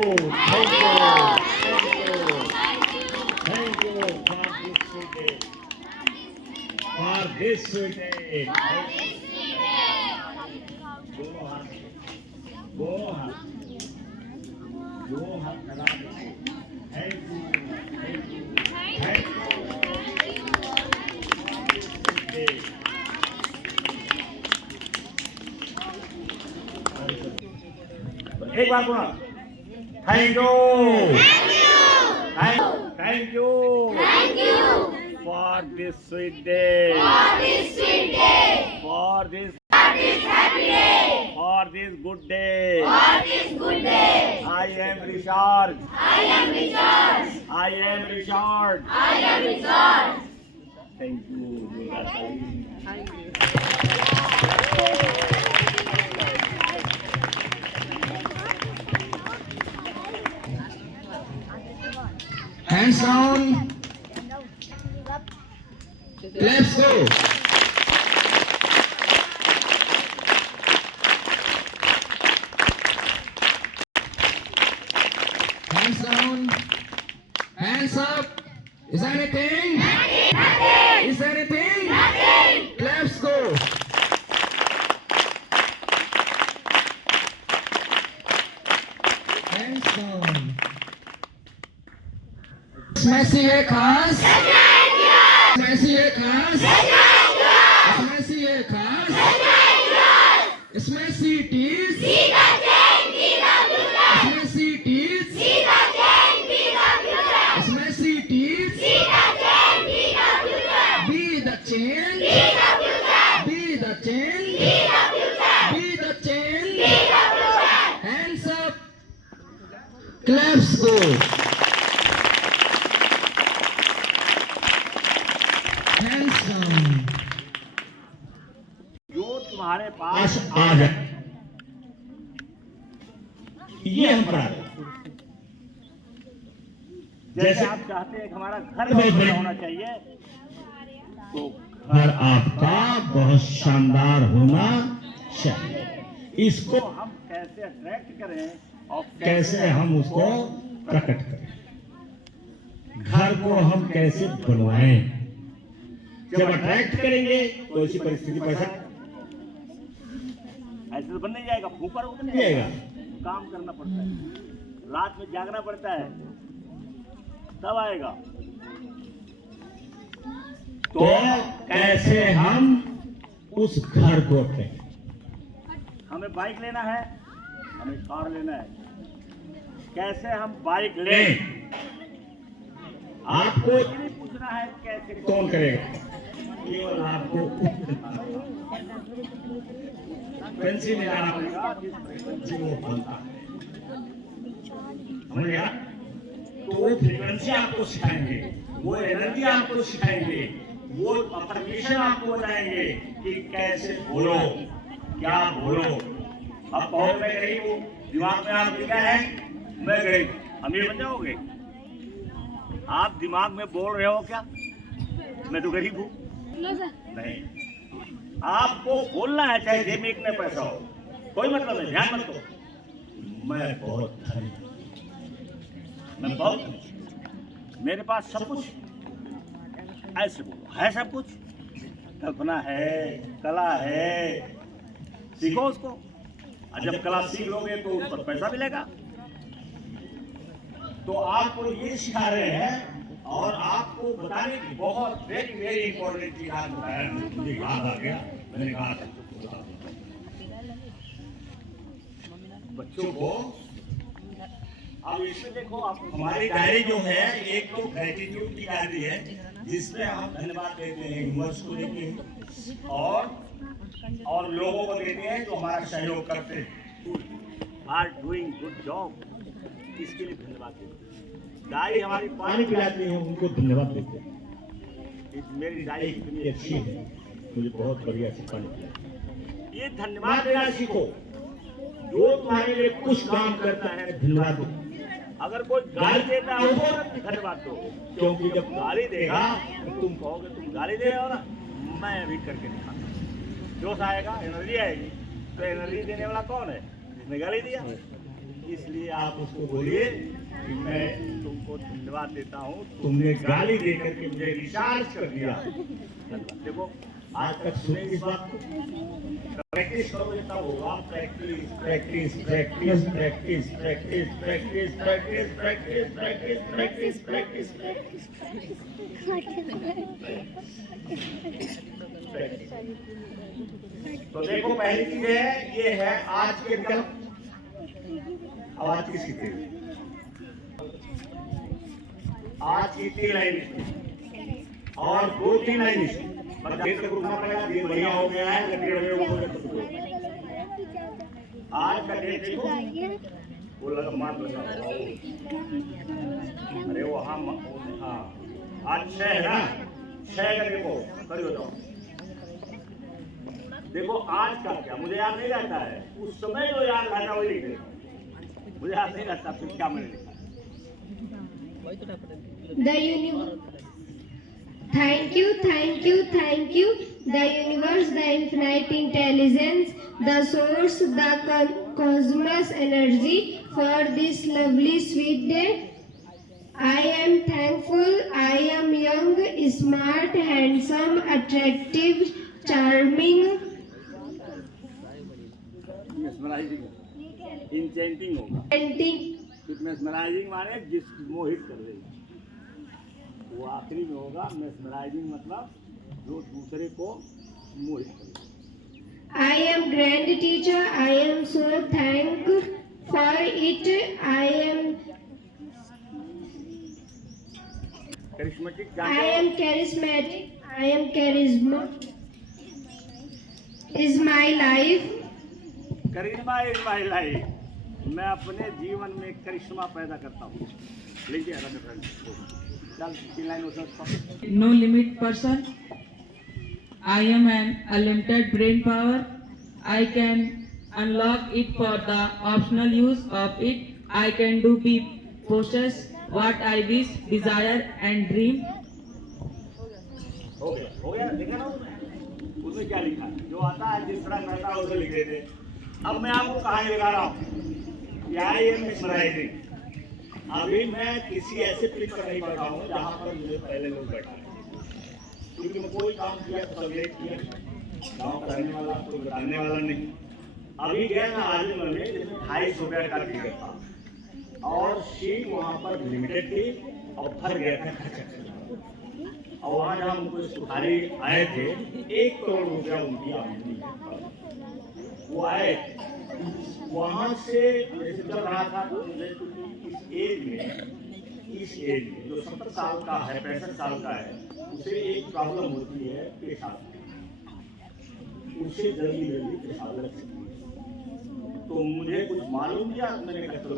Thank you for this sweet day. दोनों हाथ लगा दीजिए। Thank you. एक बार बोला thank you for this sweet day, for this happy day, for this good day. I am Richard. Thank you. Hands down. Let's go. Hands down. Hands up. Is there anything? Is there anything? Let's go. Hands down. इसमें से ये खास इसमें से ये खास इसमें से ये खास इसमें सीटीज इसमें सीटीज इसमें सीटीज be the chain be the chain be the chain hands up claps go जो तुम्हारे पास आ जाए ये हम पढ़ा रहे हैं। जैसे आप चाहते हैं कि हमारा घर बहुत बड़ा होना चाहिए, तो घर आपका बहुत शानदार होना चाहिए। इसको हम कैसे अट्रैक्ट करें और कैसे हम उसको प्रकट करें, घर को हम कैसे बनवाएं। जब अट्रैक्ट करेंगे तो ऐसी परिस्थिति पैसा ऐसे तो बन नहीं जाएगा, ऊपर बन नहीं जाएगा। काम करना पड़ता है, रात में जागना पड़ता है, तब आएगा। तो कैसे हम उस घर को रखें। हमें बाइक लेना है, हमें कार लेना है, कैसे हम बाइक लें। आपको ये नहीं पूछना है कैसे कौन करेगा, केवल आपको पेंसिल में जाना पड़ेगा जो बनता है। समझ गया? तो वो फ्रीक्वेंसी आपको सिखाएंगे, वो एनर्जी आपको सिखाएंगे, वो अफर्मेशन आपको बताएंगे कि कैसे बोलो, क्या बोलो। अब बहुत मैं गरीब हूँ, दिमाग में आप लिखा है मैं गरीब, अमीर बन जाओगे। आप दिमाग में बोल रहे हो क्या मैं तो गरीब हूँ? नहीं, आपको बोलना है चाहे जेब में एक न पैसा हो, कोई मतलब नहीं। ध्यान मत दो, मैं बहुत धनी, मैं बहुत धनी, मेरे पास सब कुछ। ऐसे बोलो, है सब कुछ, कल्पना है, कला है, सीखो उसको। और जब कला सीख लोगे तो उस पर पैसा मिलेगा। तो आपको ये सिखा रहे हैं और आपको बताने की बहुत वेरी वेरी इंपॉर्टेंट चीज आज बताया। मुझे याद आ गया, मैंने कहा बच्चों को। अब इसमें देखो, आप हमारी डायरी जो है, एक तो ग्रेटिट्यूड की डायरी है जिसमें हम धन्यवाद देते हैं, यूनिवर्स को देते हैं और लोगों को देते हैं जो हमारा सहयोग करते हैं, आर डूइंग गुड जॉब, इसके लिए धन्यवाद देते हैं। गाय हमारी पानी पिलाती है, उनको धन्यवाद देते हैं। मेरी गाय कितनी अच्छी है, मुझे बहुत बढ़िया से पानी पिलाती है। ये धन्यवाद देना सीखो। जो तुम्हारे लिए कुछ काम करता है धन्यवाद दो। अगर कोई गाली देता है वो धन्यवाद दो, क्योंकि जब गाली देगा तो तुम कहोगे तुम गाली दे रहे हो ना, मैं अभी करके दिखाता हूँ। जोश आएगा, एनर्जी आएगी। तो एनर्जी देने वाला कौन है? जिसने गाली दिया। इसलिए आप उसको बोलिए कि मैं तुमको धन्यवाद देता हूँ, तुमने गाली दे करके मुझे रिचार्ज कर दिया। देखो आज तक सुने इस बात को, प्रैक्टिस करोगे तब होगा। Practice practice practice practice practice practice practice practice practice practice practice. तो देखो पहली चीज है, ये है आज के विकल्प। अब आज किसकी थी? आज की 3 लाइन और 2-3 लाइन इसकी। देर तक रुकना पड़ेगा, दिन बढ़िया हो गया है। आज का डेट देखो, वो लगा मार लगा। अरे वो हाँ आज 6 है ना, 6 का देखो करी हो जाओ। देखो आज का क्या मुझे याद नहीं रहता है, उस समय जो याद रहता वही लिख देता, मुझे याद नहीं रहता फिर क्या मैंने लिखा। Thank you, thank you, thank you. The universe, the infinite intelligence, the source, the cosmos energy for this lovely sweet day. I am thankful. I am young, smart, handsome, attractive, charming. Enchanting होगा। Mesmerising माने जिस मोहित कर रही, वो आखिरी में होगा। Mesmerising मतलब जो दूसरे को मोहित करे। I am grand teacher. I am so thankful for it. I am charismatic. I am charismatic. I am charisma. Is my life. Charisma is my life. मैं अपने जीवन में करिश्मा पैदा करता हूँ। लीजिए चल 3 लाइन हो सकता। No limit person. I am an unlimited brain power. I can unlock it for the optional use of it. I can do be possess what I wish, desire and dream. हो गया देखा ना उसमें क्या लिखा है, जो आता है जिस तरह कहता है उसे लिख देते। अब मैं आपको कहानी लगा रहा हूँ, आई एम मेस्मराइजिंग। अभी मैं किसी ऐसे प्लेस पर नहीं बैठा हूँ जहाँ पर मुझे पहले लोग बैठा है, क्योंकि मैं कोई काम किया तो सब लेट किया, गाँव का रहने वाला कोई बताने वाला नहीं। अभी गया ना आजमगढ़ में, जिसमें 250 रुपये का टिकट था और सीट वहाँ पर लिमिटेड थी और भर गया था। और वहाँ जहाँ उनको सुखारी आए थे, 1 करोड़ रुपया उनकी आमदनी है। वो आए वहाँ से जैसे चल रहा था, तो मुझे इस एज में जो 70 साल का है, 65 साल का है, उसे एक प्रॉब्लम होती है पेशाब, उसे जल्दी पेशाब लग सकती है। तो मुझे कुछ मालूम किया, मैंने कहा चलो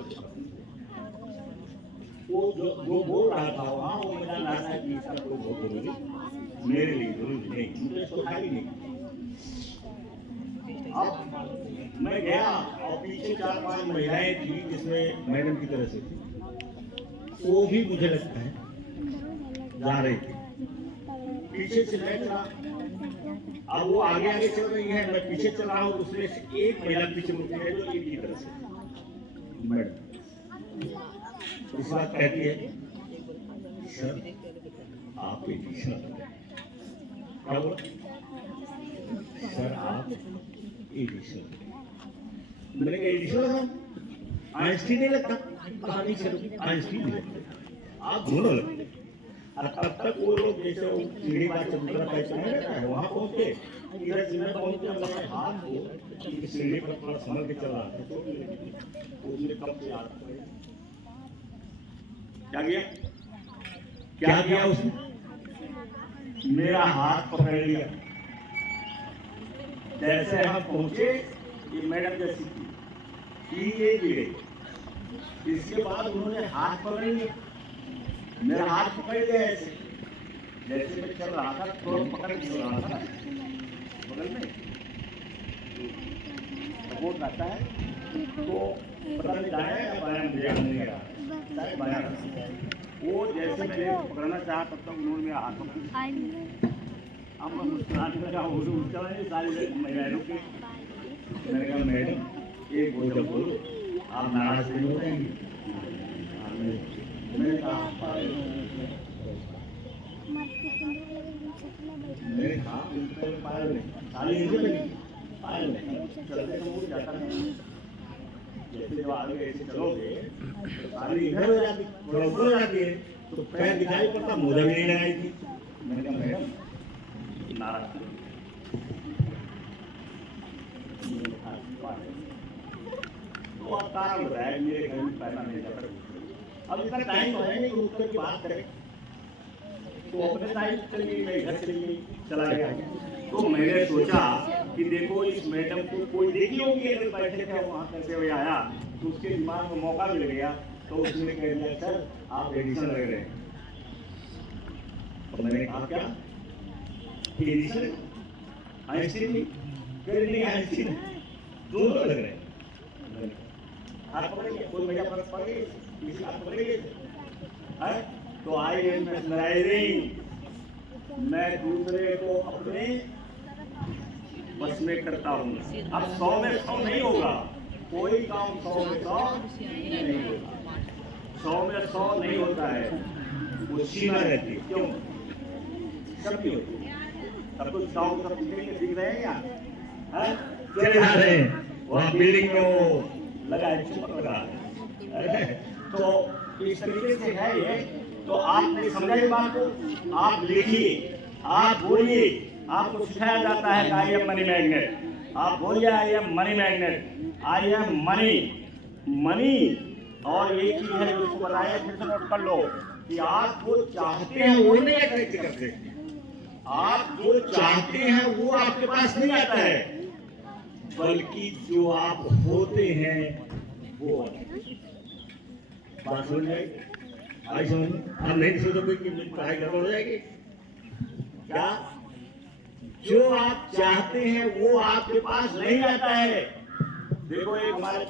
वो जो बोल रहा था वहाँ, वो मेरा लगा था कि इसका कोई बहुत जरूरी मेरे लिए जरूरी नहीं, मुझे इसको खाली नहीं। अब मैं गया और पीछे 4-5 महिलाएं थी जिसमें मैडम की तरह से थी, वो भी मुझे लगता है जा रही थी। पीछे से मैं चला, अब वो आगे आगे चल रही है, मैं पीछे चल रहा हूँ, उसमें से एक महिला पीछे मुड़ती है जो एक की तरह से मैडम इस बात कहती है, सर आप एडिशनल क्या बोला, सर आप एडिशनल। मैंने कहा एडिशनल आइंस्टीन नहीं लगता, कहानी चलो आइंस्टीन नहीं लगता, आप दोनों लगते। और तब तक वो लोग जैसे वो सीढ़ी बार चंद्रा टाइप चलने रहता है, वहाँ पहुँच के इधर से मैं पहुँच के अपने हाथ को सीढ़ी पर थोड़ा संभल के चला, तो उसने कब से याद क्या किया उसने, मेरा हाथ पकड़ लिया। जैसे हम पहुंचे, ये मैडम जैसी थी, इसके बाद उन्होंने हाथ पकड़ लिया, मेरा हाथ पकड़ लिया ऐसे, जैसे मैं चल रहा था तो पकड़ के चल रहा था बगल में सपोर्ट आता है, तो पता नहीं जाए या बायां मुझे नहीं गया, वो जैसे मैंने पकड़ना चाहा तब तक उन्होंने मेरा हाथ पकड़, अब मैं मुस्कुराने लगा, सारी महिलाएं के। मैंने कहा मैडम एक बोल बोलो, आप नाराज नहीं हो जाएंगे? मैंने कहा मेरे हाथ पायल नहीं, साली इधर नहीं, पायल नहीं, चलते तो मुझे जाता नहीं। जैसे जब आगे ऐसे चलोगे तो साली इधर हो जाती, थोड़ा ऊपर हो जाती है, तो पैर दिखाई पड़ता, मोजा भी नहीं लगाई थी। मैंने कहा मैडम नाराज वो आप कारण बताया मेरे घर में पहना नहीं जाता। अब इतना टाइम तो है नहीं कि उत्तर की बात करें, तो अपने टाइम चलिए, मैं घर चलिए चला गया। तो मैंने सोचा कि देखो इस मैडम को कोई देखी होगी, अगर बैठे थे वहाँ कैसे हुए आया तो उसके दिमाग में मौका मिल गया, तो उसने कह दिया सर आप एडिशन लग रहे हैं। तो मैंने कहा क्या एडिशन? आइंस्टीन नहीं, आइंस्टीन दोनों लग रहे हैं। हाथ पकड़िए, कोई मेरा परस पकड़िए, किसी हाथ पकड़िए, तो आई एम मेस्मराइजिंग। मैं दूसरे को अपने बस में करता हूँ। अब 100 में 100 नहीं होगा, कोई काम 100 में 100 नहीं होगा, 100 में 100 नहीं होता है, वो सीमा रहती है। क्यों? सब नहीं होती, सब कुछ गाँव सब दिख रहे हैं या चले जा रहे हैं, वहाँ बिल्डिंग में वो लगा है, चुप लगा है। तो इस तरीके से है ये। तो आपने समझा इस बात को, आप लिखिए, आप बोलिए, आपको सिखाया जाता है आई एम मनी मैग्नेट। आप बोलिए I am money magnet, I am money money. और एक चीज है जो उसको बताया, फिर से नोट कर लो कि आप जो चाहते हैं वो नहीं अट्रैक्ट करते, आप जो चाहते हैं वो आपके पास नहीं आता है, बल्कि जो आप होते हैं वो। बात समझ में आई? समझ में? हम नहीं सोचोगे कि मेरी पढ़ाई गड़बड़ हो जाएगी क्या? जो आप चाहते हैं वो आपके पास नहीं आता है। देखो एक हमारे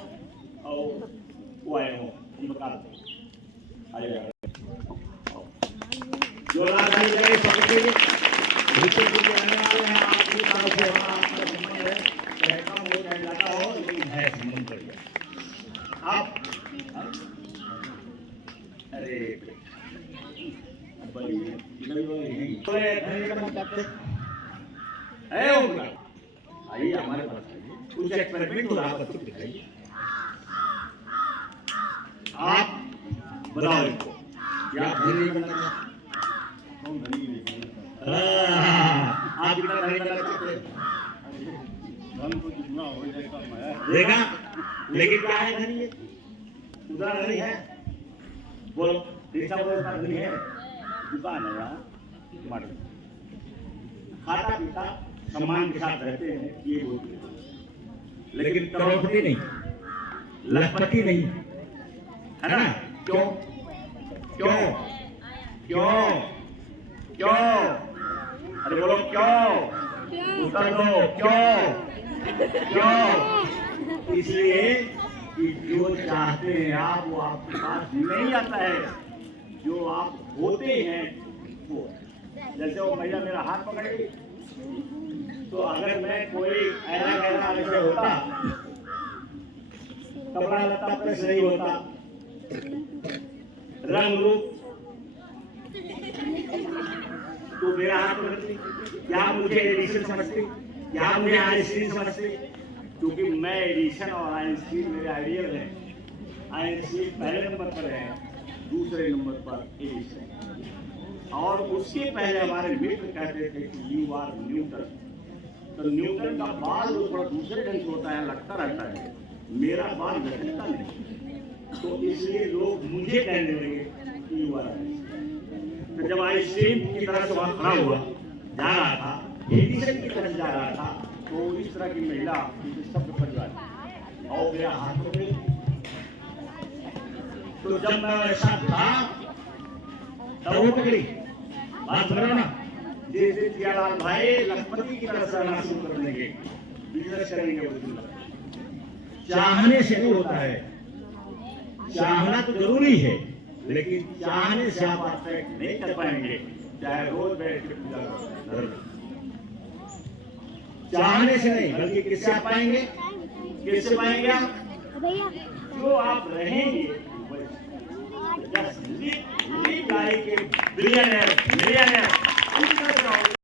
वो आए हो, हम बता दो जो राजधानी गए सबके विषय के आने वाले हैं, आपकी तरफ से आपका संबंध है, चाहे कम हो चाहे ज्यादा हो, लेकिन है संबंध बढ़िया। आप अरे आइए हमारे पास कुछ एक्सपेरिमेंट हो रहा है, बच्चों को दिखाइए। आप बताओ इनको क्या धनी बनना है? कौन धनी नहीं बनना? आप कितना धनी बनना चाहते हैं? धन को जितना हो जाएगा देखा, लेकिन क्या है धनी? उतना धनी है, बोलो पैसा बोलो धनी है, दुकान है यहाँ, खाता पीता सम्मान के साथ रहते हैं, ये बोलते हैं, लेकिन करोड़पति नहीं, लखपति नहीं, है ना? क्यों क्यों क्यों क्यों? अरे बोलो क्यों, उत्तर दो क्यों क्यों? इसलिए कि जो चाहते हैं आप वो आपके पास नहीं आता है, जो आप होते हैं वो। जैसे वो महिला मेरा हाथ पकड़ेगी, तो अगर मैं कोई ऐसा कहना ऐसे होता, कपड़ा लत्ता प्रेस नहीं होता, रंग रूप, तो मेरा हाथ पकड़ती, क्या मुझे एडिशन समझती, क्या मुझे आइंस्टीन समझती? क्योंकि मैं एडिशन और आइंस्टीन मेरे आइडियल हैं। आइंस्टीन पहले नंबर पर है, दूसरे नंबर पर एडिशन, और उसके पहले हमारे मित्र कहते थे कि यू आर न्यूटन। तो न्यूटन का बाल थोड़ा दूसरे ढंग से होता है, लगता रहता है, मेरा बाल लगता नहीं, तो इसलिए लोग मुझे कहने लगे कि यू आर। तो जब आइंस्टीन की तरह से वहां खड़ा हुआ जा रहा था, एडिशन की तरफ जा रहा था, तो इस तरह की महिला शब्द परिवार और मेरा हाथ पकड़े। तो जब मैं ऐसा था तब वो पकड़ी, बात सुनो ना, जैसे जियालाल भाई लखपति की तरह से आना शुरू कर देंगे, बिजनेस करेंगे, चाहने से नहीं होता है। चाहना तो जरूरी है, लेकिन चाहने से आप अट्रैक्ट नहीं कर पाएंगे, चाहे रोज बैठ के पूजा करो। चाहने से नहीं, बल्कि किससे आप पाएंगे? किससे पाएंगे आप? जो आप रहेंगे just live like a billionaire, millionaire.